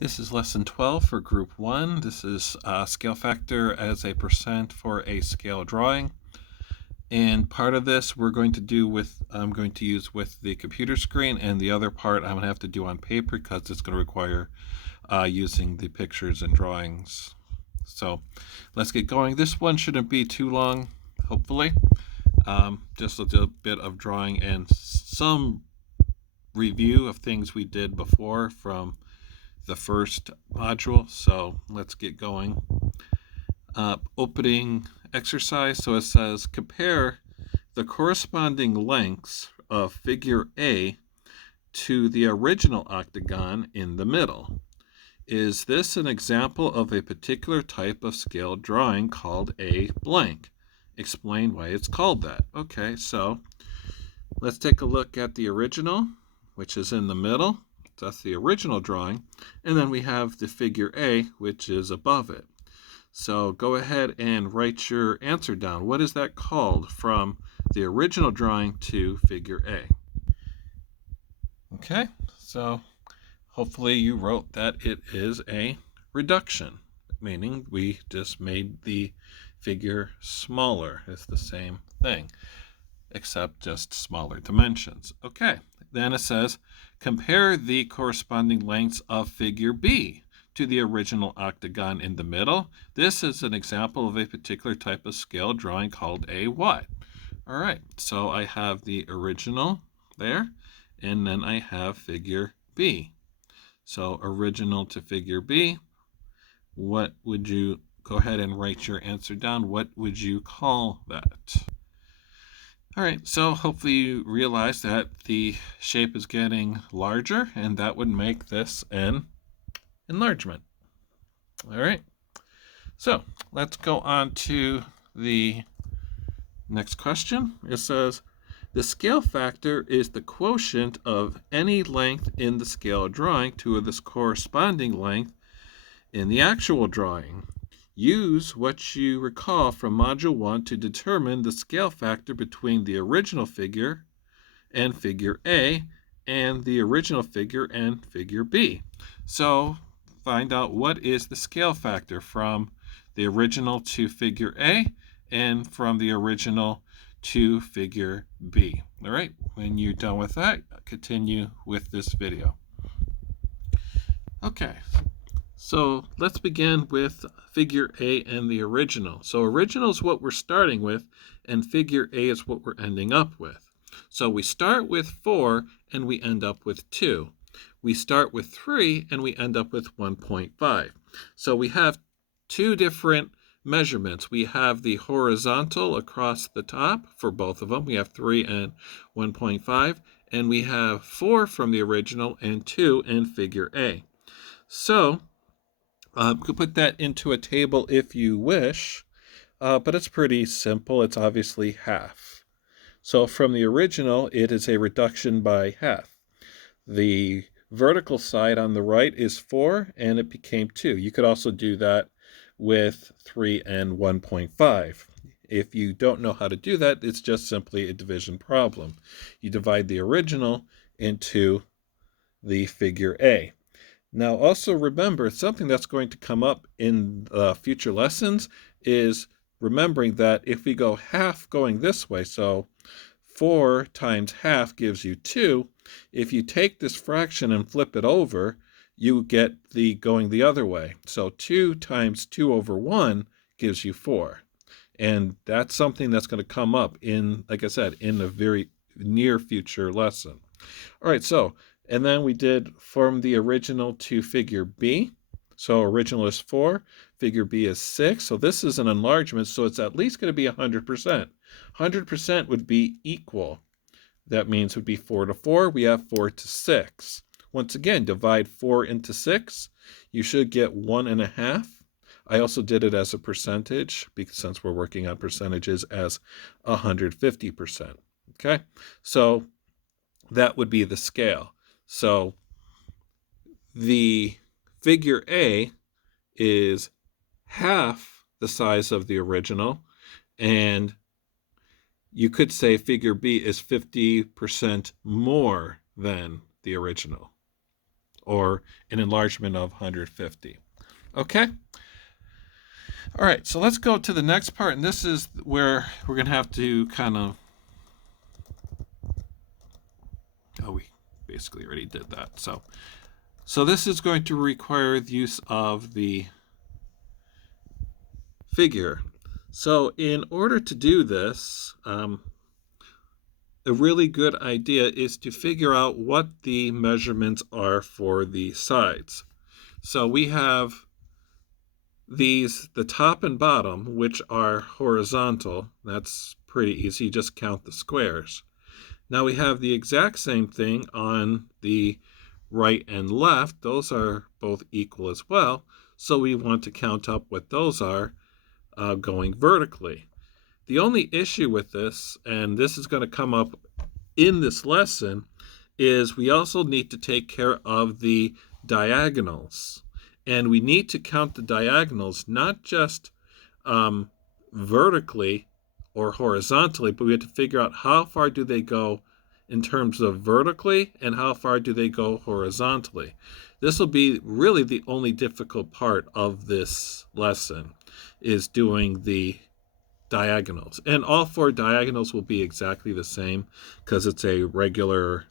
This is lesson 12 for group 1. This is scale factor as a percent for a scale drawing. And part of this I'm going to use with the computer screen, and the other part I'm going to have to do on paper because it's going to require using the pictures and drawings. So let's get going. This one shouldn't be too long, hopefully. Just a little bit of drawing and some review of things we did before from the first module. So let's get going. Opening exercise. So it says compare the corresponding lengths of figure A to the original octagon in the middle. Is this an example of a particular type of scale drawing called a blank? Explain why it's called that. Okay, so let's take a look at the original, which is in the middle. That's the original drawing. And then we have the figure A, which is above it. So go ahead and write your answer down. What is that called from the original drawing to figure A? Okay, so hopefully you wrote that it is a reduction, meaning we just made the figure smaller. It's the same thing, except just smaller dimensions. Okay, then it says, compare the corresponding lengths of figure B to the original octagon in the middle. This is an example of a particular type of scale drawing called a what? All right, so I have the original there, and then I have figure B. So original to figure B, what would you, go ahead and write your answer down. What would you call that? All right, so hopefully you realize that the shape is getting larger, and that would make this an enlargement. All right, so let's go on to the next question. It says, the scale factor is the quotient of any length in the scale drawing to this corresponding length in the actual drawing. Use what you recall from Module 1 to determine the scale factor between the original figure and figure A and the original figure and figure B. So find out what is the scale factor from the original to figure A and from the original to figure B. All right, when you're done with that, continue with this video. Okay, so let's begin with figure A and the original. So original is what we're starting with, and figure A is what we're ending up with. So we start with 4 and we end up with 2. We start with 3 and we end up with 1.5. So we have two different measurements. We have the horizontal across the top for both of them. We have 3 and 1.5, and we have 4 from the original and 2 in figure A. So you could put that into a table if you wish, but it's pretty simple. It's obviously half. So from the original, it is a reduction by half. The vertical side on the right is 4, and it became 2. You could also do that with 3 and 1.5. If you don't know how to do that, it's just simply a division problem. You divide the original into the figure A. Now, also remember, something that's going to come up in future lessons is remembering that if we go half going this way, so 4 times half gives you 2. If you take this fraction and flip it over, you get the going the other way. So 2 times 2 over 1 gives you 4. And that's something that's going to come up in, like I said, in a very near future lesson. All right, so and then we did from the original to figure B. So original is 4, figure B is 6. So this is an enlargement, so it's at least going to be 100%. 100% would be equal. That means it would be 4 to 4. We have 4 to 6. Once again, divide 4 into 6. You should get 1.5. I also did it as a percentage, because since we're working on percentages, as 150%. Okay, so that would be the scale. So the figure A is half the size of the original, and you could say figure B is 50% more than the original. or an enlargement of 150. Okay? All right, so let's go to the next part, and this is where we're going to have to kind of... Oh, we basically already did that. So this is going to require the use of the figure. So in order to do this, a really good idea is to figure out what the measurements are for the sides. So we have these, the top and bottom, which are horizontal. That's pretty easy. You just count the squares. Now we have the exact same thing on the right and left. Those are both equal as well. So we want to count up what those are going vertically. The only issue with this, and this is going to come up in this lesson, is we also need to take care of the diagonals. And we need to count the diagonals not just vertically or horizontally, but we have to figure out how far do they go in terms of vertically and how far do they go horizontally. This will be really the only difficult part of this lesson, is doing the diagonals. And all four diagonals will be exactly the same because it's a regular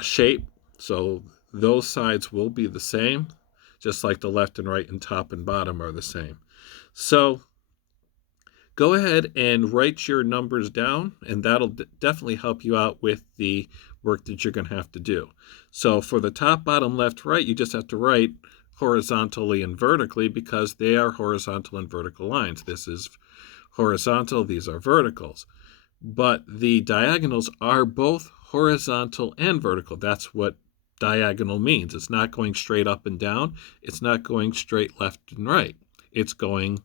shape. So those sides will be the same, just like the left and right and top and bottom are the same. So go ahead and write your numbers down, and that'll definitely help you out with the work that you're going to have to do. So for the top, bottom, left, right, you just have to write horizontally and vertically because they are horizontal and vertical lines. This is horizontal, these are verticals. But the diagonals are both horizontal and vertical. That's what diagonal means. It's not going straight up and down. It's not going straight left and right. It's going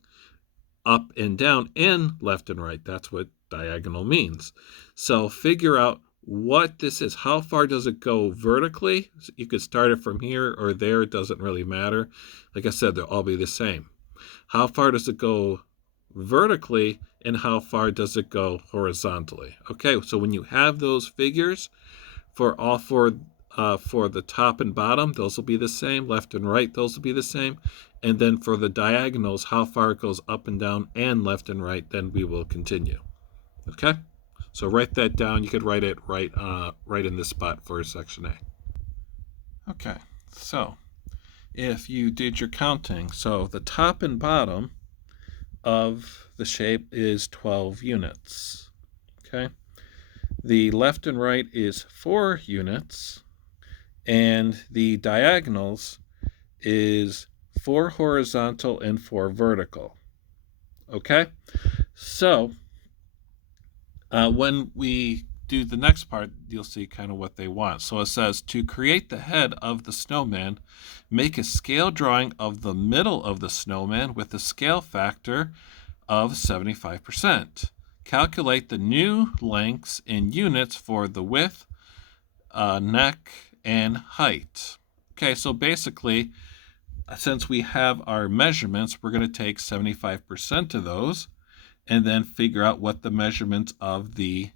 up and down and left and right. That's what diagonal means. So figure out what this is. How far does it go vertically? You could start it from here or there. It doesn't really matter. Like I said, they'll all be the same. How far does it go vertically and how far does it go horizontally? Okay, so when you have those figures for all four, for the top and bottom, those will be the same. Left and right, those will be the same. And then for the diagonals, how far it goes up and down and left and right, then we will continue. Okay? So write that down. You could write it right in this spot for section A. Okay, so if you did your counting, so the top and bottom of the shape is 12 units. Okay? The left and right is 4 units, and the diagonals is 4 horizontal and 4 vertical. Okay? So when we do the next part, you'll see kind of what they want. So it says, to create the head of the snowman, make a scale drawing of the middle of the snowman with a scale factor of 75%. Calculate the new lengths in units for the width, neck, and height. Okay, so basically, since we have our measurements, we're going to take 75% of those and then figure out what the measurements of the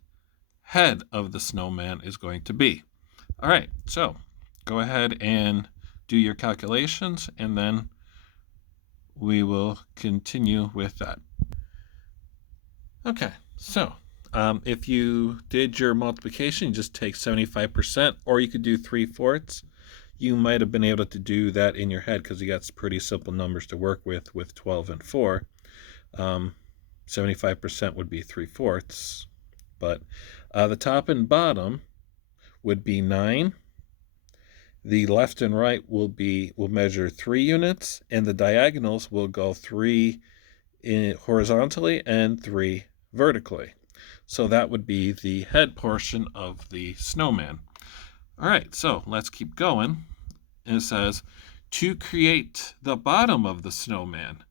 head of the snowman is going to be. All right, so go ahead and do your calculations, and then we will continue with that. Okay, so if you did your multiplication, you just take 75%, or you could do 3/4. You might have been able to do that in your head because you got pretty simple numbers to work with 12 and 4. 75% would be 3/4, but the top and bottom would be 9. The left and right will measure 3 units, and the diagonals will go 3 horizontally and 3 vertically. So that would be the head portion of the snowman. All right, so let's keep going. And it says, to create the bottom of the snowman,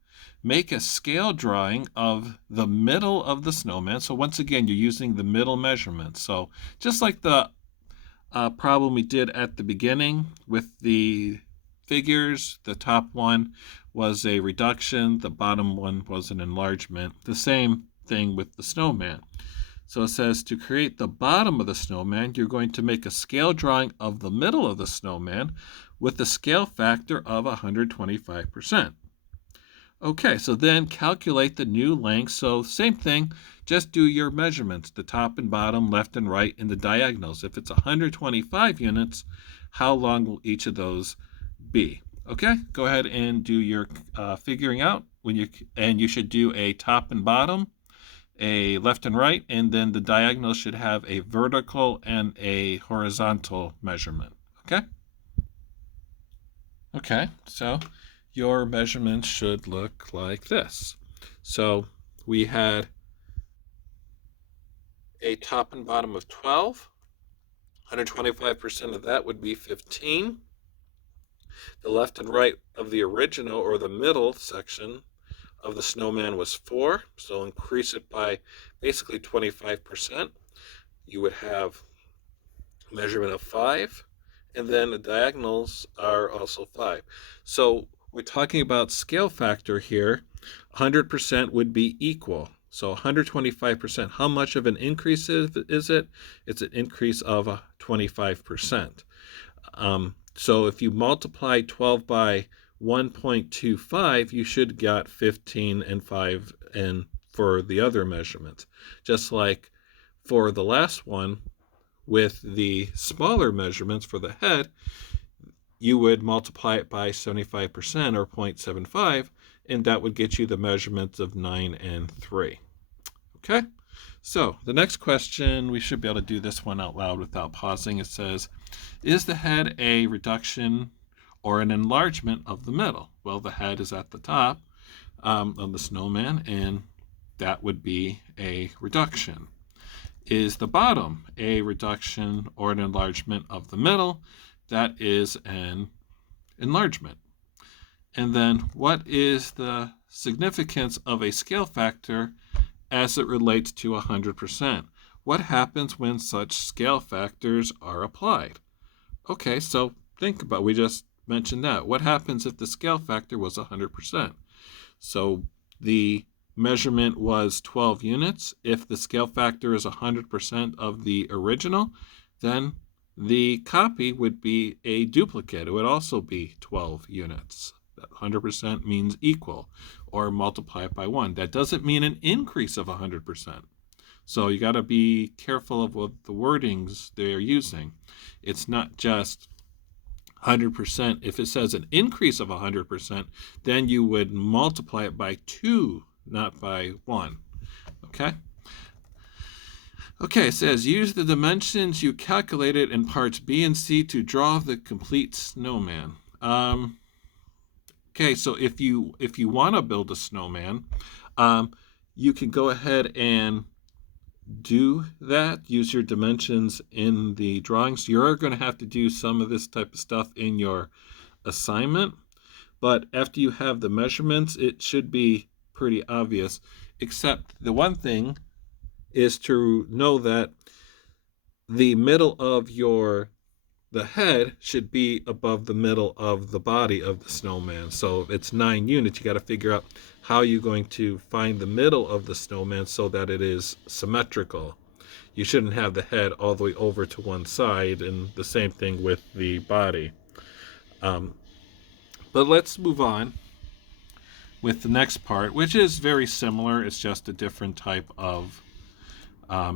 make a scale drawing of the middle of the snowman. So once again, you're using the middle measurement. So just like the problem we did at the beginning with the figures, the top one was a reduction, the bottom one was an enlargement. The same thing with the snowman. So it says to create the bottom of the snowman, you're going to make a scale drawing of the middle of the snowman with a scale factor of 125%. Okay, so then calculate the new length. So same thing, just do your measurements, the top and bottom, left and right, and the diagonals. If it's 125 units, how long will each of those be? Okay, go ahead and do your figuring out. And you should do a top and bottom, a left and right, and then the diagonal should have a vertical and a horizontal measurement. Okay, so your measurements should look like this. So we had a top and bottom of 12. 125% of that would be 15. The left and right of the original, or the middle section of the snowman, was 4. So increase it by basically 25%. You would have a measurement of 5. And then the diagonals are also 5. So we're talking about scale factor here. 100% would be equal. So 125%, how much of an increase is it? It's an increase of 25%. So if you multiply 12 by 1.25, you should get 15 and 5 and for the other measurements. Just like for the last one, with the smaller measurements for the head, you would multiply it by 75% or 0.75, and that would get you the measurements of 9 and 3. Okay, so the next question, we should be able to do this one out loud without pausing. It says, is the head a reduction or an enlargement of the middle? Well, the head is at the top of the snowman, and that would be a reduction. Is the bottom a reduction or an enlargement of the middle? That is an enlargement. And then what is the significance of a scale factor as it relates to 100%? What happens when such scale factors are applied? Okay, so think about it. We just mentioned that. What happens if the scale factor was 100%? So the measurement was 12 units. If the scale factor is 100% of the original, then the copy would be a duplicate. It would also be 12 units. 100% means equal, or multiply it by 1. That doesn't mean an increase of 100%. So you got to be careful of what the wordings they're using. It's not just 100%. If it says an increase of 100%, then you would multiply it by 2, not by 1. Okay, it says use the dimensions you calculated in parts B and C to draw the complete snowman. Okay, so if you want to build a snowman, you can go ahead and do that. Use your dimensions in the drawings. You're going to have to do some of this type of stuff in your assignment, but after you have the measurements, it should be pretty obvious, except the one thing is to know that the middle of the head should be above the middle of the body of the snowman. So if it's 9 units, you got to figure out how you're going to find the middle of the snowman so that it is symmetrical. You shouldn't have the head all the way over to one side, and the same thing with the body. But let's move on with the next part, which is very similar. It's just a different type of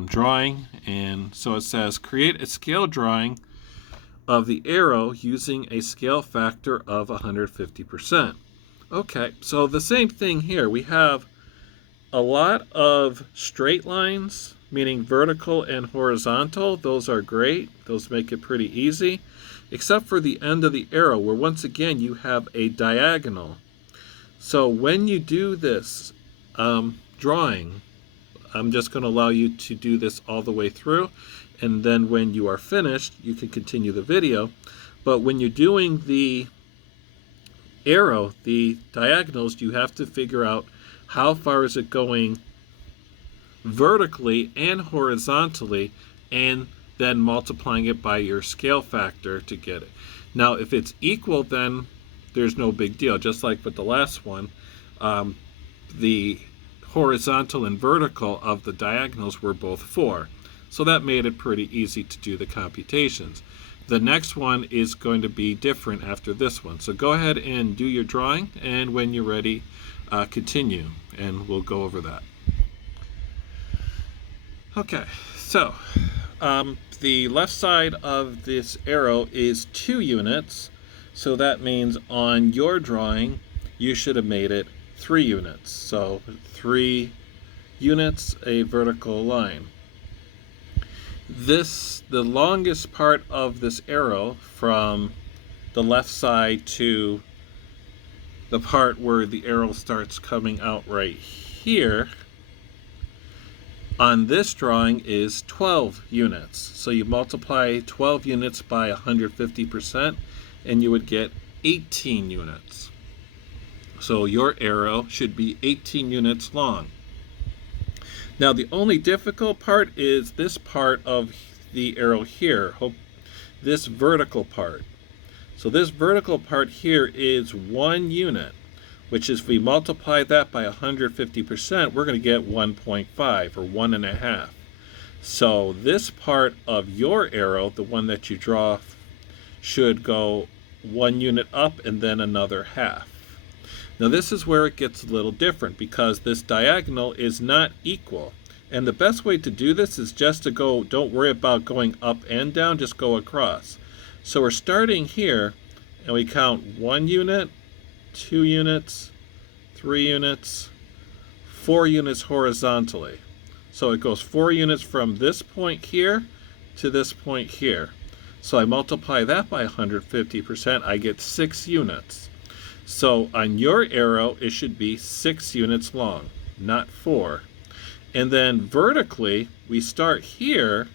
drawing. And so it says create a scale drawing of the arrow using a scale factor of 150%. Okay, so the same thing here. We have a lot of straight lines, meaning vertical and horizontal. Those are great. Those make it pretty easy, except for the end of the arrow, where once again you have a diagonal. So when you do this drawing, I'm just going to allow you to do this all the way through, and then when you are finished, you can continue the video. But when you're doing the arrow, the diagonals, you have to figure out how far is it going vertically and horizontally, and then multiplying it by your scale factor to get it. Now, if it's equal, then there's no big deal. Just like with the last one, the horizontal and vertical of the diagonals were both 4. So that made it pretty easy to do the computations. The next one is going to be different after this one. So go ahead and do your drawing, and when you're ready, continue, and we'll go over that. Okay, so the left side of this arrow is 2 units, so that means on your drawing you should have made it 3 units. So 3 units, a vertical line. The longest part of this arrow from the left side to the part where the arrow starts coming out right here on this drawing is 12 units. So you multiply 12 units by 150% and you would get 18 units. So your arrow should be 18 units long. Now the only difficult part is this part of the arrow here, this vertical part. So this vertical part here is 1 unit, which is if we multiply that by 150%, we're going to get 1.5 or 1.5. So this part of your arrow, the one that you draw, should go 1 unit up and then another half. Now this is where it gets a little different because this diagonal is not equal. And the best way to do this is just to go, don't worry about going up and down, just go across. So we're starting here and we count 1 unit, 2 units, 3 units, 4 units horizontally. So it goes 4 units from this point here to this point here. So I multiply that by 150%, I get 6 units. So on your arrow, it should be 6 units long, not 4. And then vertically, we start here,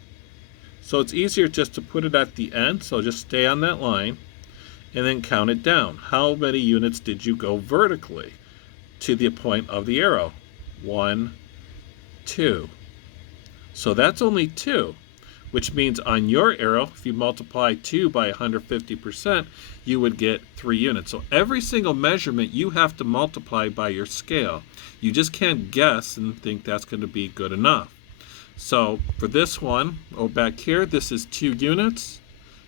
so it's easier just to put it at the end, so just stay on that line, and then count it down. How many units did you go vertically to the point of the arrow? 1, 2. So that's only 2. Which means on your arrow, if you multiply 2 by 150%, you would get 3 units. So every single measurement you have to multiply by your scale. You just can't guess and think that's going to be good enough. So for this one, back here, this is 2 units.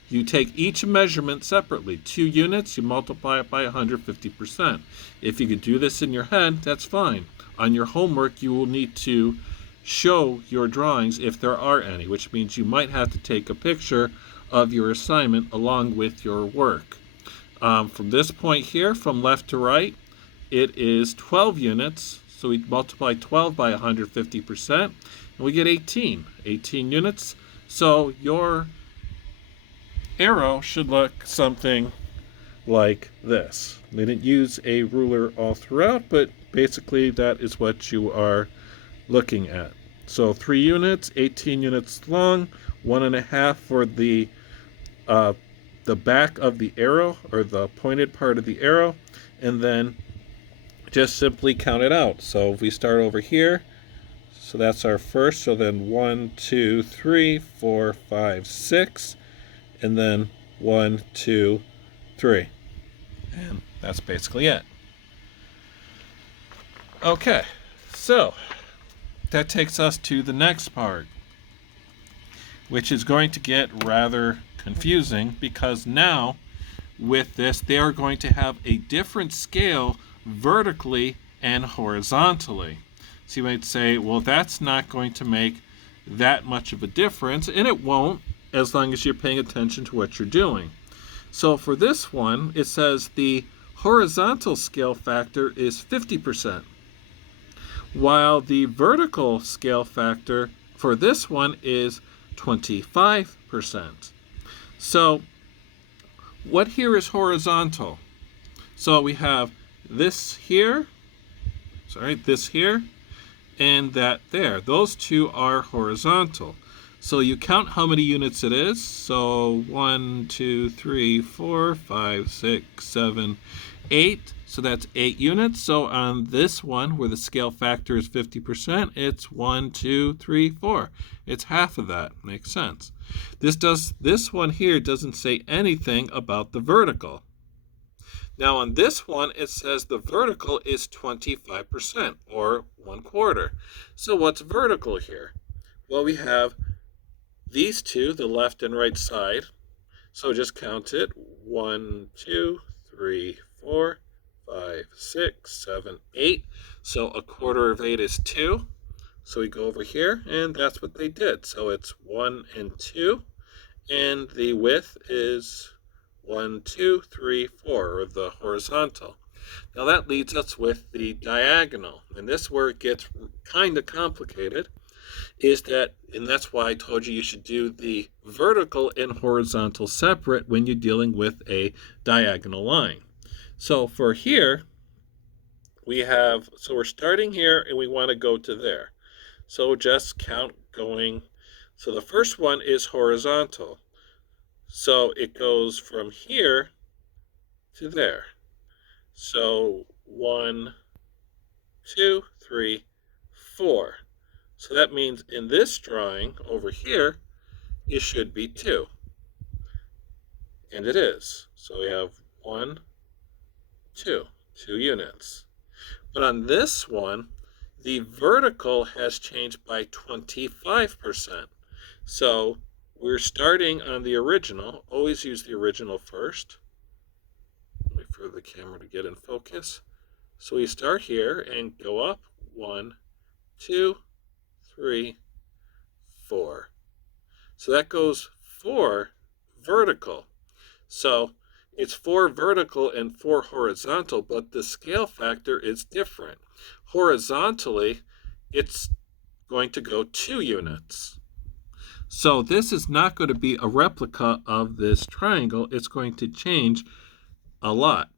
You take each measurement separately. 2 units, you multiply it by 150%. If you could do this in your head, that's fine. On your homework, you will need to show your drawings if there are any, which means you might have to take a picture of your assignment along with your work. From this point here, from left to right, it is 12 units. So we multiply 12 by 150%, and we get 18 units. So your arrow should look something like this. They didn't use a ruler all throughout, but basically that is what you are looking at. So 3 units, 18 units long, 1.5 for the back of the arrow, or the pointed part of the arrow, and then just simply count it out. So if we start over here, so that's our first, so then 1, 2, 3, 4, 5, 6, and then 1, 2, 3. And that's basically it. Okay, so that takes us to the next part, which is going to get rather confusing because now with this they are going to have a different scale vertically and horizontally. So you might say, well, that's not going to make that much of a difference, and it won't as long as you're paying attention to what you're doing. So for this one, it says the horizontal scale factor is 50%. While the vertical scale factor for this one is 25%. So what here is horizontal? So we have this here, this here, and that there. Those two are horizontal. So you count how many units it is. So 1, 2, 3, 4, 5, 6, 7, 8. So that's 8 units. So on this one, where the scale factor is 50%, it's 1, 2, 3, 4. It's half of that. Makes sense. This one here doesn't say anything about the vertical. Now on this one, it says the vertical is 25% or 1/4. So what's vertical here? Well, we have these two, the left and right side. So just count it. 1, 2, 3, 4, 5, 6, 7, 8. So 1/4 of 8 is 2. So we go over here, and that's what they did. So it's 1 and 2, and the width is 1, 2, 3, 4, or the horizontal. Now that leaves us with the diagonal, and this is where it gets kind of complicated, is that, and that's why I told you should do the vertical and horizontal separate when you're dealing with a diagonal line. So for here, so we're starting here and we want to go to there. So just count going. So the first one is horizontal. So it goes from here to there. So 1, 2, 3, 4. So that means in this drawing over here, it should be 2. And it is. So we have 1, 2 units. But on this one, the vertical has changed by 25%. So we're starting on the original. Always use the original first. Wait for the camera to get in focus. So we start here and go up 1, 2, 3, 4. So that goes 4 vertical. So it's 4 vertical and 4 horizontal, but the scale factor is different. Horizontally, it's going to go 2 units. So this is not going to be a replica of this triangle. It's going to change a lot.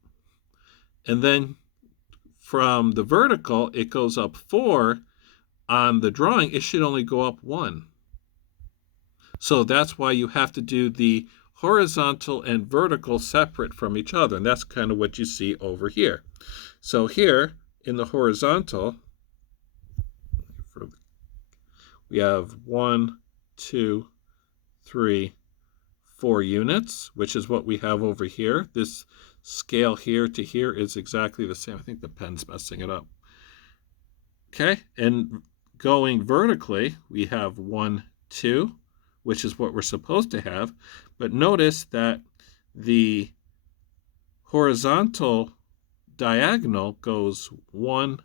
And then from the vertical, it goes up 4. On the drawing, it should only go up 1. So that's why you have to do the horizontal and vertical separate from each other. And that's kind of what you see over here. So here in the horizontal, we have 1, 2, 3, 4 units, which is what we have over here. This scale here to here is exactly the same. I think the pen's messing it up. Okay, and going vertically, we have 1, 2, which is what we're supposed to have. But notice that the horizontal diagonal goes 1,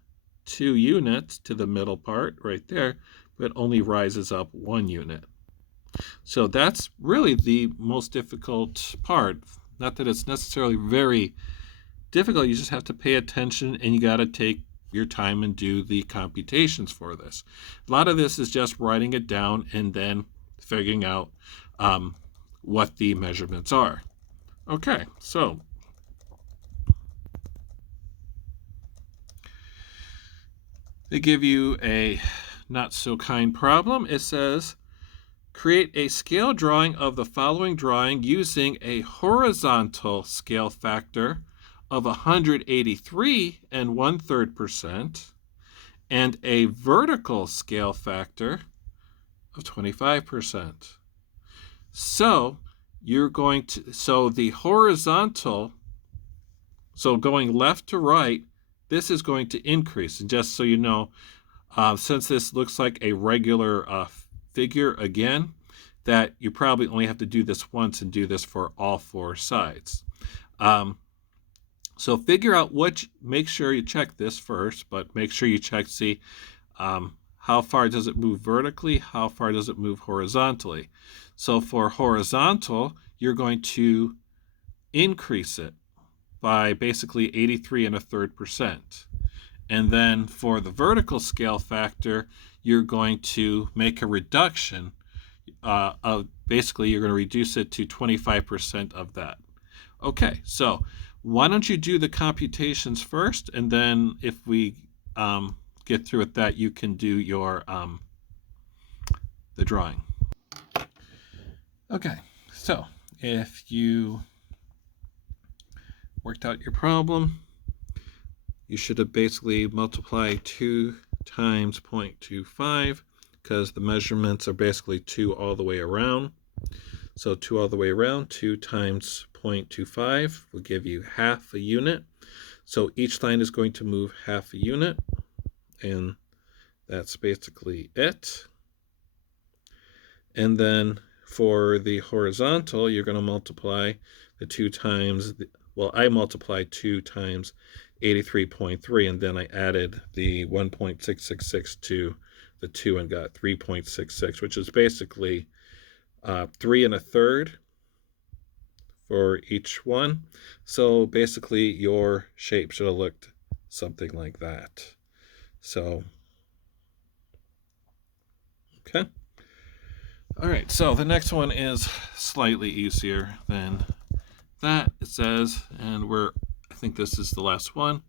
2 units to the middle part right there, but only rises up 1 unit. So that's really the most difficult part. Not that it's necessarily very difficult, you just have to pay attention and you got to take your time and do the computations for this. A lot of this is just writing it down and then figuring out what the measurements are. Okay, so they give you a not so kind problem. It says, create a scale drawing of the following drawing using a horizontal scale factor of 183 1/3% and a vertical scale factor of 25%. So you're going to, so the horizontal, so going left to right, this is going to increase. And just so you know, since this looks like a regular figure again, that you probably only have to do this once and do this for all 4 sides. So figure out make sure you check this first, but make sure you check, see how far does it move vertically, how far does it move horizontally. So for horizontal, you're going to increase it by basically 83 1/3%. And then for the vertical scale factor, you're going to make a reduction of basically you're going to reduce it to 25% of that. Okay, so why don't you do the computations first, and then if we get through with that, you can do your the drawing. Okay, so if you worked out your problem, you should have basically multiplied 2 times 0.25 because the measurements are basically 2 all the way around. So 2 all the way around, 2 times 0.25 will give you half a unit. So each line is going to move half a unit, and that's basically it. And then for the horizontal, you're going to multiply the 2 times, well, I multiplied 2 times 83.3, and then I added the 1.666 to the 2 and got 3.66, which is basically 3 1/3 for each one. So basically your shape should have looked something like that. So, okay. All right, so the next one is slightly easier than that. It says, and I think this is the last one.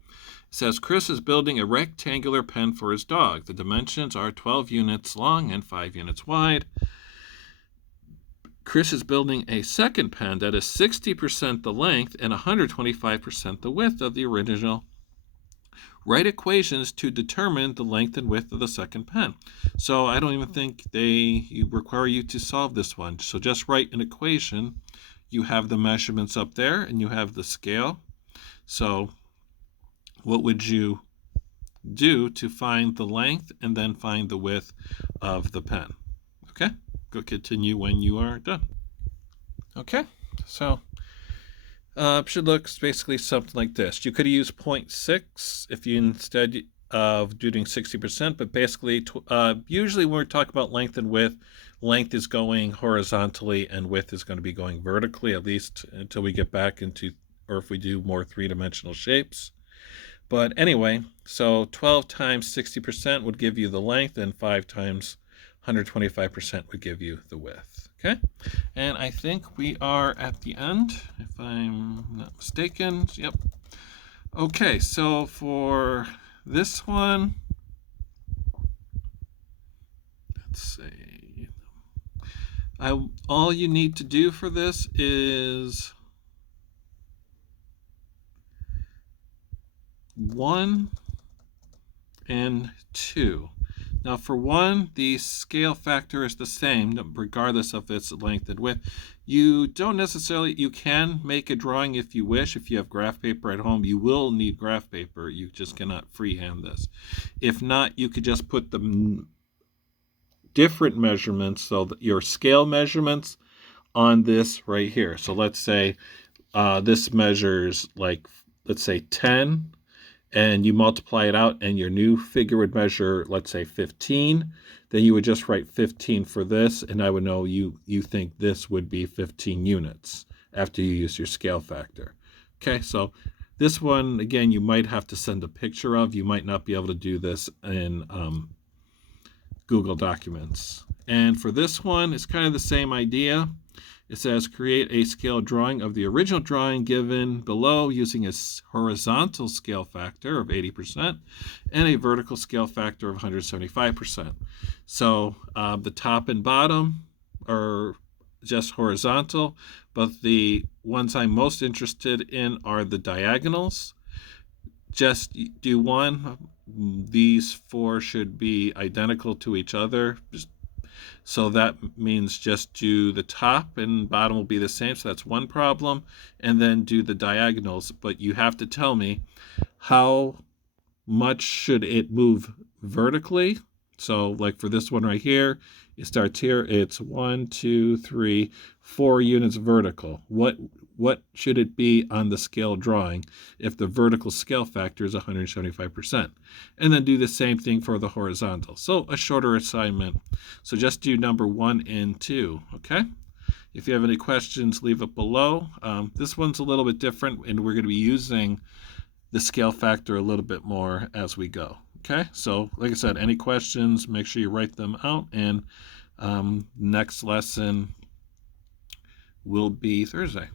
It says, Chris is building a rectangular pen for his dog. The dimensions are 12 units long and 5 units wide. Chris is building a second pen that is 60% the length and 125% the width of the original. Write equations to determine the length and width of the second pen. So I don't even think they require you to solve this one. So just write an equation. You have the measurements up there and you have the scale. So what would you do to find the length and then find the width of the pen? Okay, go continue when you are done. Okay, so should look basically something like this. You could use 0.6 if you instead of doing 60%, but basically usually when we're talking about length and width, length is going horizontally and width is going to be going vertically, at least until we get back into, or if we do more three-dimensional shapes. But anyway, so 12 times 60% would give you the length, and 5 times 125% would give you the width. Okay, and I think we are at the end, if I'm not mistaken. Yep. Okay, so for this one, let's see. All you need to do for this is 1 and 2. Now for 1, the scale factor is the same regardless of its length and width. You can make a drawing if you wish. If you have graph paper at home, you will need graph paper. You just cannot freehand this. If not, you could just put the different measurements, so your scale measurements, on this right here. So let's say this measures, like, let's say 10, and you multiply it out and your new figure would measure, let's say 15, then you would just write 15 for this, and I would know you think this would be 15 units after you use your scale factor. Okay, so this one, again, you might have to send a picture of. You might not be able to do this in Google Documents. And for this one, it's kind of the same idea. It says create a scale drawing of the original drawing given below using a horizontal scale factor of 80% and a vertical scale factor of 175%. So the top and bottom are just horizontal, but the ones I'm most interested in are the diagonals. Just do one. These 4 should be identical to each other. So that means just do the top and bottom will be the same. So that's one problem. And then do the diagonals. But you have to tell me how much should it move vertically. So like for this one right here, it starts here. It's 1, 2, 3, 4 units vertical. What should it be on the scale drawing if the vertical scale factor is 175%? And then do the same thing for the horizontal. So a shorter assignment. So just do number 1 and 2, okay? If you have any questions, leave it below. This one's a little bit different, and we're going to be using the scale factor a little bit more as we go, okay? So like I said, any questions, make sure you write them out, and next lesson will be Thursday.